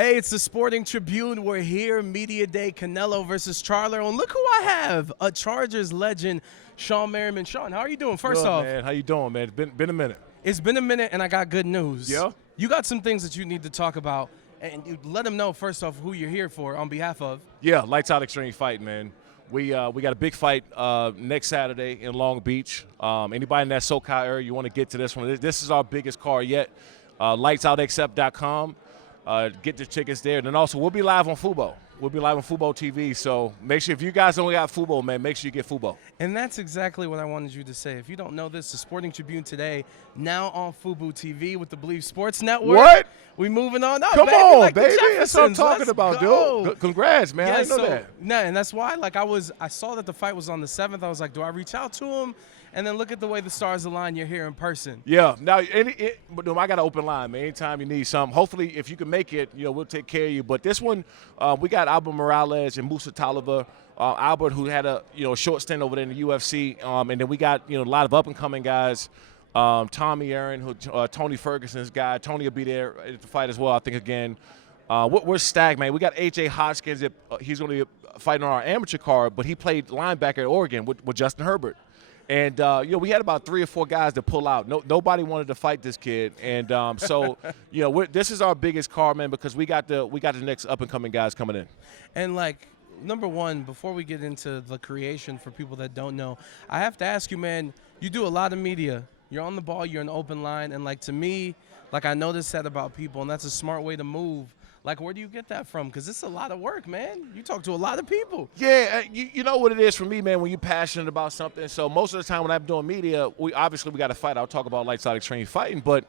Hey, it's the Sporting Tribune. We're here, Media Day, Canelo versus Charlo. And look who I have, a Chargers legend, Shawn Merriman. Shawn, how are you doing? First off, man. How you doing, man? It's been a minute. it's been a minute, and I got good news. Yeah? You got some things that you need to talk about, and you let them know, first off, who you're here for on behalf of. Yeah, Lights Out Extreme Fight, man. We got a big fight next Saturday in Long Beach. Anybody in that SoCal area, you want to get to this one. This is our biggest card yet. LightsOutXcept.com. Get the tickets there. And then also, we'll be live on Fubo. We'll be live on Fubo TV. So make sure, if you guys only got Fubo, man, make sure you get Fubo. And that's exactly what I wanted you to say. If you don't know this, the Sporting Tribune today, now on Fubo TV with the Believe Sports Network. What? We moving on up, Come baby, on, like the baby. That's what I'm Jeffersons. talking Let's about, go. dude. Congrats, man. Yeah, I didn't know that. No, and that's why, like, I saw that the fight was on the 7th. I was like, do I reach out to him? And then look at the way the stars align. You're here in person. Yeah. Now, but I got an open line, man. Anytime you need something. Hopefully, if you can make it, we'll take care of you. But this one, we got Albert Morales and Musa Taliba. Albert, who had a short stint over there in the UFC, and then we got a lot of up and coming guys. Tommy Aaron, Tony Ferguson's guy. Tony will be there at the fight as well, I think, again. We're stacked, man. We got A.J. Hodgkins. He's going to be fighting on our amateur card, but he played linebacker at Oregon with Justin Herbert. And, we had about 3 or 4 guys to pull out. Nobody wanted to fight this kid. And so, this is our biggest card, man, because we got the next up-and-coming guys coming in. And, like, number one, before we get into the creation for people that don't know, I have to ask you, man, you do a lot of media. You're on the ball. You're an open line. And, like, to me, like, I noticed that about people, and that's a smart way to move. Like, where do you get that from? Because it's a lot of work, man. You talk to a lot of people. Yeah, you know what it is for me, man, when you're passionate about something. So most of the time when I'm doing media, we got to fight. I'll talk about Lights Out Extreme Fighting, but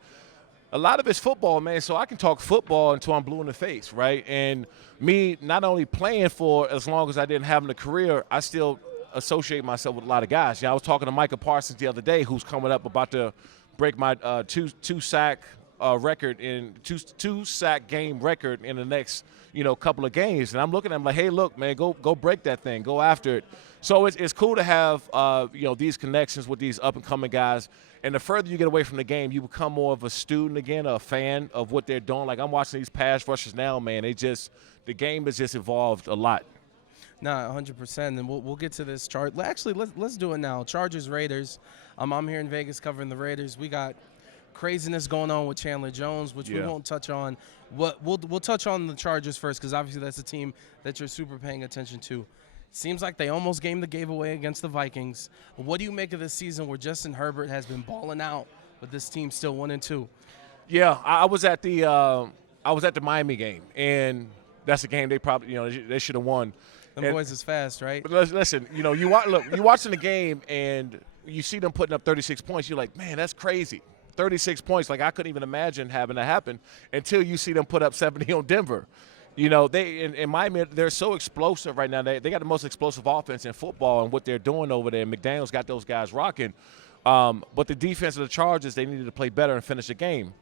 a lot of it's football, man. So I can talk football until I'm blue in the face, right? And me not only playing for as long as I didn't have a career, I still associate myself with a lot of guys. I was talking to Micah Parsons the other day, who's coming up about to break my two-sack record in two-sack game record in the next couple of games, and I'm looking at him like, hey, look, man, go break that thing, go after it. So it's cool to have these connections with these up and coming guys. And the further you get away from the game, you become more of a student again, a fan of what they're doing. Like, I'm watching these pass rushers now, man. The game has just evolved a lot. Nah, 100%, and we'll get to this chart. Actually, let's do it now. Chargers Raiders. I'm here in Vegas covering the Raiders. We got craziness going on with Chandler Jones, which we won't touch on. We'll touch on the Chargers first, because obviously that's a team that you're super paying attention to. Seems like they almost gave away against the Vikings. What do you make of this season where Justin Herbert has been balling out, but this team still 1-2? Yeah, I was at the Miami game, and that's a game they probably they should have won. Them boys is fast, right? But listen, you're watching the game and you see them putting up 36 points. You're like, man, that's crazy. 36 points, like I couldn't even imagine having that happen until you see them put up 70 on Denver. They in Miami, they're so explosive right now. They got the most explosive offense in football, and what they're doing over there, McDaniel's got those guys rocking. But the defense of the Chargers, they needed to play better and finish the game.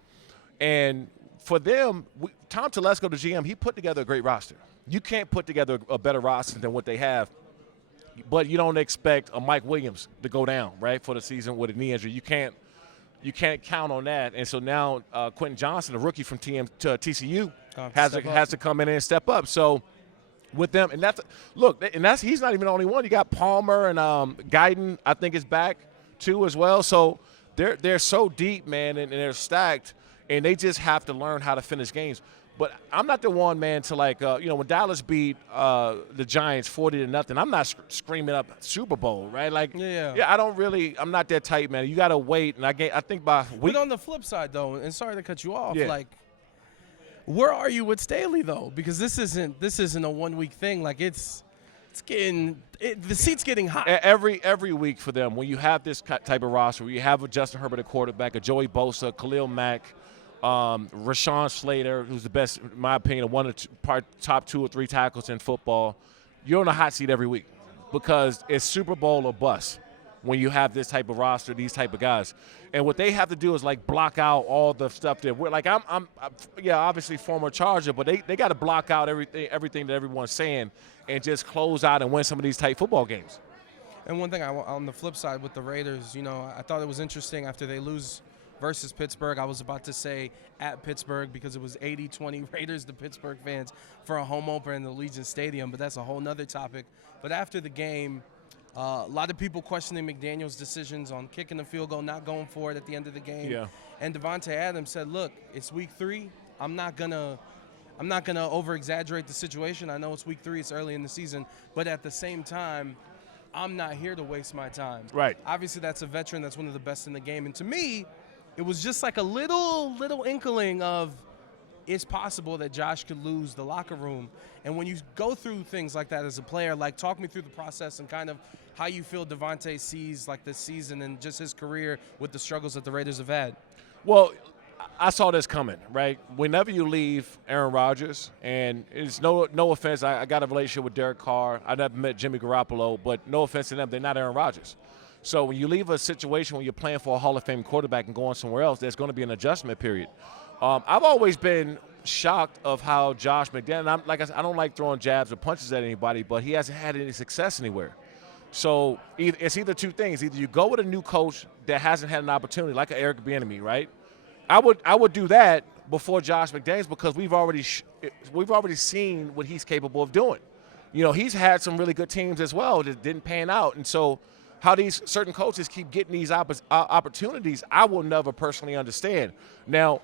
And for them, Tom Telesco, the GM, he put together a great roster. You can't put together a better roster than what they have. But you don't expect a Mike Williams to go down, right, for the season with a knee injury. You can't count on that. And so now Quentin Johnson, a rookie from TCU, has to come in and step up. So with them, and he's not even the only one. You got Palmer and Guyton, I think, is back too as well. So they're so deep, man, and they're stacked, and they just have to learn how to finish games. But I'm not the one, man, to when Dallas beat the Giants 40-0, I'm not screaming up Super Bowl, right? Like, I don't really, I'm not that tight, man. You got to wait, and I think by week. But on the flip side, though, and sorry to cut you off, like, where are you with Staley, though? Because this isn't a 1 week thing. Like, the seat's getting hot. Every week for them, when you have this type of roster, where you have a Justin Herbert at quarterback, a Joey Bosa, Khalil Mack, Rashawn Slater, who's the best, in my opinion, one of the top 2 or 3 tackles in football, you're on a hot seat every week because it's Super Bowl or bust when you have this type of roster, these type of guys. And what they have to do is, like, block out all the stuff that we're like, I'm obviously former Charger, but they got to block out everything that everyone's saying and just close out and win some of these tight football games. And one thing on the flip side with the Raiders, I thought it was interesting after they lose versus Pittsburgh. I was about to say at Pittsburgh because it was 80-20 Raiders to Pittsburgh fans for a home opener in the Allegiant Stadium, but that's a whole nother topic. But after the game, a lot of people questioning McDaniel's decisions on kicking the field goal, not going for it at the end of the game. Yeah. And Davante Adams said, look, it's week 3. I'm not gonna over-exaggerate the situation. I know it's week 3, it's early in the season, but at the same time, I'm not here to waste my time. Right. Obviously, that's a veteran that's one of the best in the game. And to me, it was just like a little inkling of it's possible that Josh could lose the locker room. And when you go through things like that as a player, like talk me through the process and kind of how you feel Davante sees like this season and just his career with the struggles that the Raiders have had. Well, I saw this coming, right? Whenever you leave Aaron Rodgers, and it's no offense, I got a relationship with Derek Carr. I never met Jimmy Garoppolo, but no offense to them, they're not Aaron Rodgers. So when you leave a situation when you're playing for a Hall of Fame quarterback and going somewhere else, there's going to be an adjustment period. I've always been shocked of how Josh McDaniels, I don't like throwing jabs or punches at anybody, but he hasn't had any success anywhere. So it's either two things. Either you go with a new coach that hasn't had an opportunity, like an Eric Bieniemy, right? I would do that before Josh McDaniels because we've already seen what he's capable of doing. You know, he's had some really good teams as well that didn't pan out, and so how these certain coaches keep getting these opportunities, I will never personally understand. Now,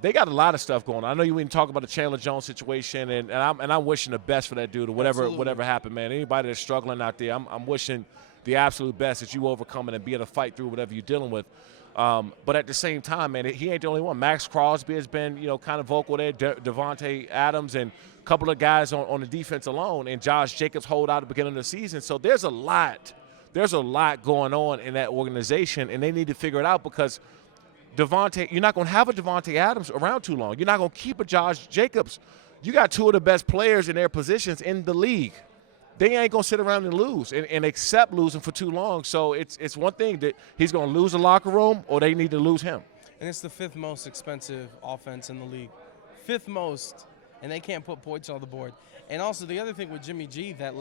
they got a lot of stuff going on. I know you didn't talk about the Chandler Jones situation, and I'm wishing the best for that dude or whatever happened, man. Anybody that's struggling out there, I'm wishing the absolute best that you overcome it and be able to fight through whatever you're dealing with. But at the same time, man, he ain't the only one. Max Crosby has been, kind of vocal there. Davante Adams and a couple of guys on the defense alone, and Josh Jacobs hold out at the beginning of the season. So there's a lot going on in that organization, and they need to figure it out because you're not going to have a Davante Adams around too long. You're not going to keep a Josh Jacobs. You got two of the best players in their positions in the league. They ain't going to sit around and lose and accept losing for too long. So it's one thing that he's going to lose the locker room or they need to lose him. And it's the 5th most expensive offense in the league. 5th most, and they can't put points on the board. And also the other thing with Jimmy G that,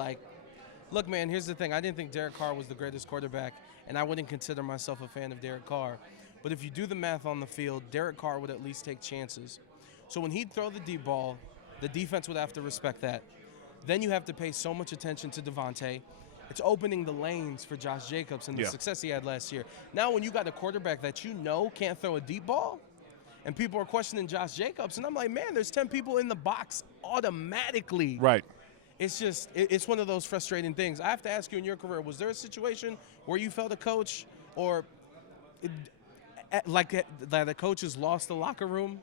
look, man, here's the thing. I didn't think Derek Carr was the greatest quarterback, and I wouldn't consider myself a fan of Derek Carr. But if you do the math on the field, Derek Carr would at least take chances. So when he'd throw the deep ball, the defense would have to respect that. Then you have to pay so much attention to Davante. It's opening the lanes for Josh Jacobs and the success he had last year. Now when you got a quarterback that can't throw a deep ball, and people are questioning Josh Jacobs, and I'm like, man, there's 10 people in the box automatically. Right. It's just, it's one of those frustrating things. I have to ask you, in your career, was there a situation where you felt a coach or that the coaches lost the locker room?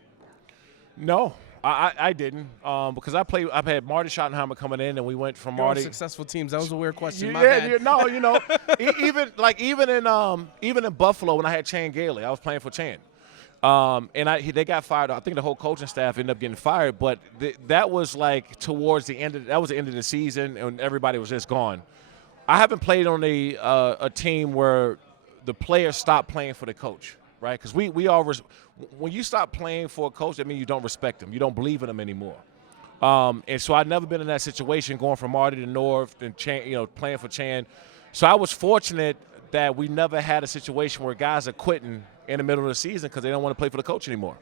No, I didn't because I've had Marty Schottenheimer coming in, and we went from Marty. Successful teams. That was a weird question. My bad. Even in Buffalo when I had Chan Gailey, I was playing for Chan, and they got fired. I think the whole coaching staff ended up getting fired, but that was like towards the end of the season, and everybody was just gone. I haven't played on a team where the players stopped playing for the coach. Right, because when you stop playing for a coach, that means you don't respect him. You don't believe in him anymore. And so I've never been in that situation, going from Marty to North and playing for Chan. So I was fortunate that we never had a situation where guys are quitting in the middle of the season because they don't want to play for the coach anymore.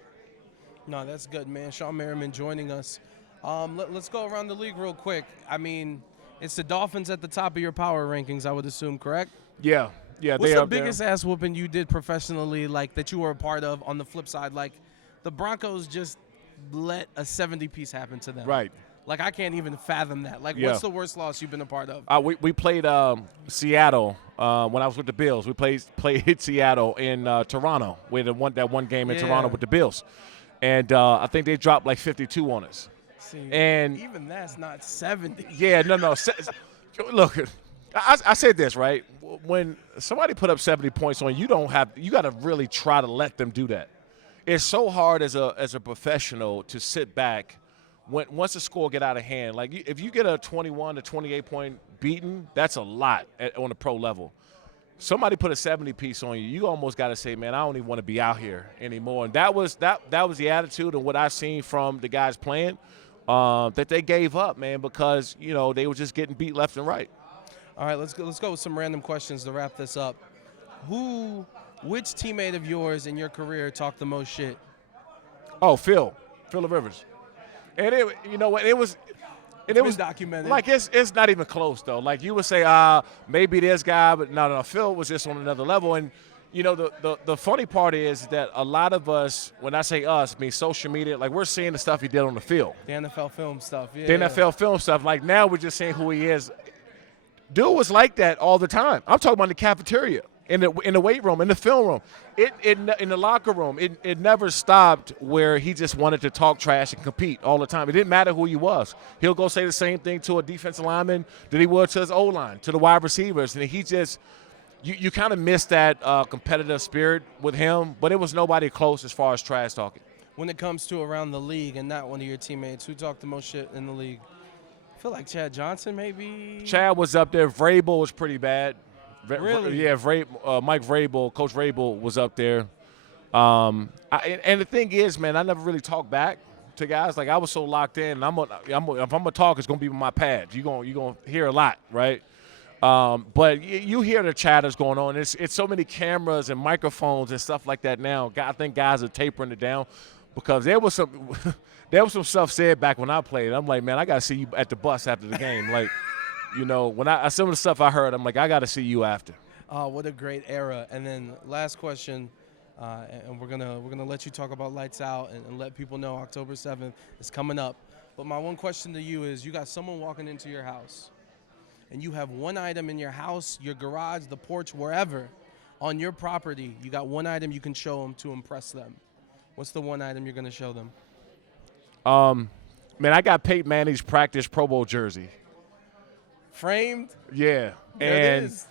No, that's good, man. Shawn Merriman joining us. Let's go around the league real quick. I mean, it's the Dolphins at the top of your power rankings, I would assume, correct? Yeah. Yeah, what's the biggest ass whooping you did professionally, that you were a part of on the flip side? The Broncos just let a 70-piece happen to them. Right. I can't even fathom that. What's the worst loss you've been a part of? We played Seattle when I was with the Bills. We played Seattle in Toronto. We had that one game in Toronto with the Bills. And I think they dropped 52 on us. See, and even that's not 70. Yeah, no. Look, I said this, right? When somebody put up 70 points on you, you got to really try to let them do that. It's so hard as a professional to sit back once the score get out of hand. If you get a 21 to 28 point beating, that's a lot on the pro level. Somebody put a 70 piece on you, you almost got to say, man, I don't even want to be out here anymore. And that was the attitude and what I've seen from the guys playing, that they gave up, man, because they were just getting beat left and right. All right, let's go with some random questions to wrap this up. Which teammate of yours in your career talked the most shit? Oh, Phil Rivers. And you know what? It was documented. Like it's not even close though. Like you would say, maybe this guy, but no, Phil was just on another level. And you know, the funny part is that a lot of us, when I say us, mean social media, like we're seeing the stuff he did on the field. The NFL film stuff. Yeah. The NFL film stuff. Like now we're just seeing who he is. Dude was like that all the time. I'm talking about in the cafeteria, in the weight room, in the film room, in the locker room. It never stopped where he just wanted to talk trash and compete all the time. It didn't matter who he was. He'll go say the same thing to a defensive lineman that he would to his O-line, to the wide receivers. And he just you kind of miss that competitive spirit with him, but it was nobody close as far as trash talking. When it comes to around the league and not one of your teammates, who talked the most shit in the league? I feel like Chad Johnson, maybe. Chad was up there. Vrabel was pretty bad. Really? Yeah, Mike Vrabel, Coach Vrabel was up there. And the thing is, man, I never really talked back to guys. Like I was so locked in. If I'm gonna talk, it's gonna be with my pads. You're gonna hear a lot, right? But you hear the chatters going on. It's so many cameras and microphones and stuff like that now. I think guys are tapering it down because there was some stuff said back when I played. I'm like, man, I gotta see you at the bus after the game, like. You know, when some of the stuff I heard, I'm like, I got to see you after. Oh, what a great era! And then last question, and we're gonna let you talk about Lights Out and let people know October 7th is coming up. But my one question to you is: you got someone walking into your house, and you have one item in your house, your garage, the porch, wherever, on your property. You got one item you can show them to impress them. What's the one item you're gonna show them? Man, I got Peyton Manning's practice Pro Bowl jersey. Framed? Yeah. There and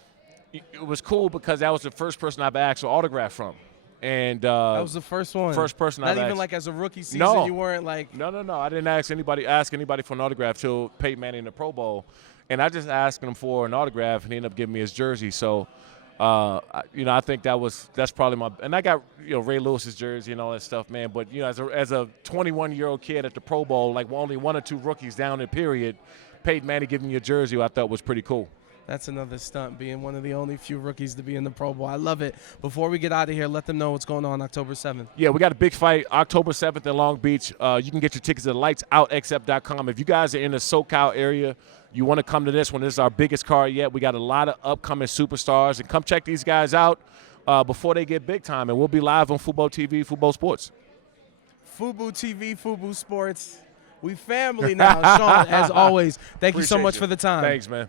it was cool because that was the first person I've asked for autograph from. And that was the first one. First person Not I've even asked. Like as a rookie season, No. you weren't like. No. I didn't ask anybody for an autograph till Peyton Manning in the Pro Bowl. And I just asked him for an autograph, and he ended up giving me his jersey. So, I think that's probably my. And I got Ray Lewis's jersey and all that stuff, man. But as a 21-year-old kid at the Pro Bowl, like only one or two rookies down the period. Peyton Manning giving you a jersey, I thought was pretty cool. That's another stunt, being one of the only few rookies to be in the Pro Bowl. I love it. Before we get out of here, let them know what's going on October 7th. Yeah, we got a big fight October 7th in Long Beach. You can get your tickets at lightsoutxf.com. If you guys are in the SoCal area, you want to come to this one. This is our biggest card yet. We got a lot of upcoming superstars. And come check these guys out before they get big time. And we'll be live on Fubo TV, Fubo Sports. Fubo TV, Fubo Sports. We family now. Shawn, as always, thank you so much for the time. Thanks, man.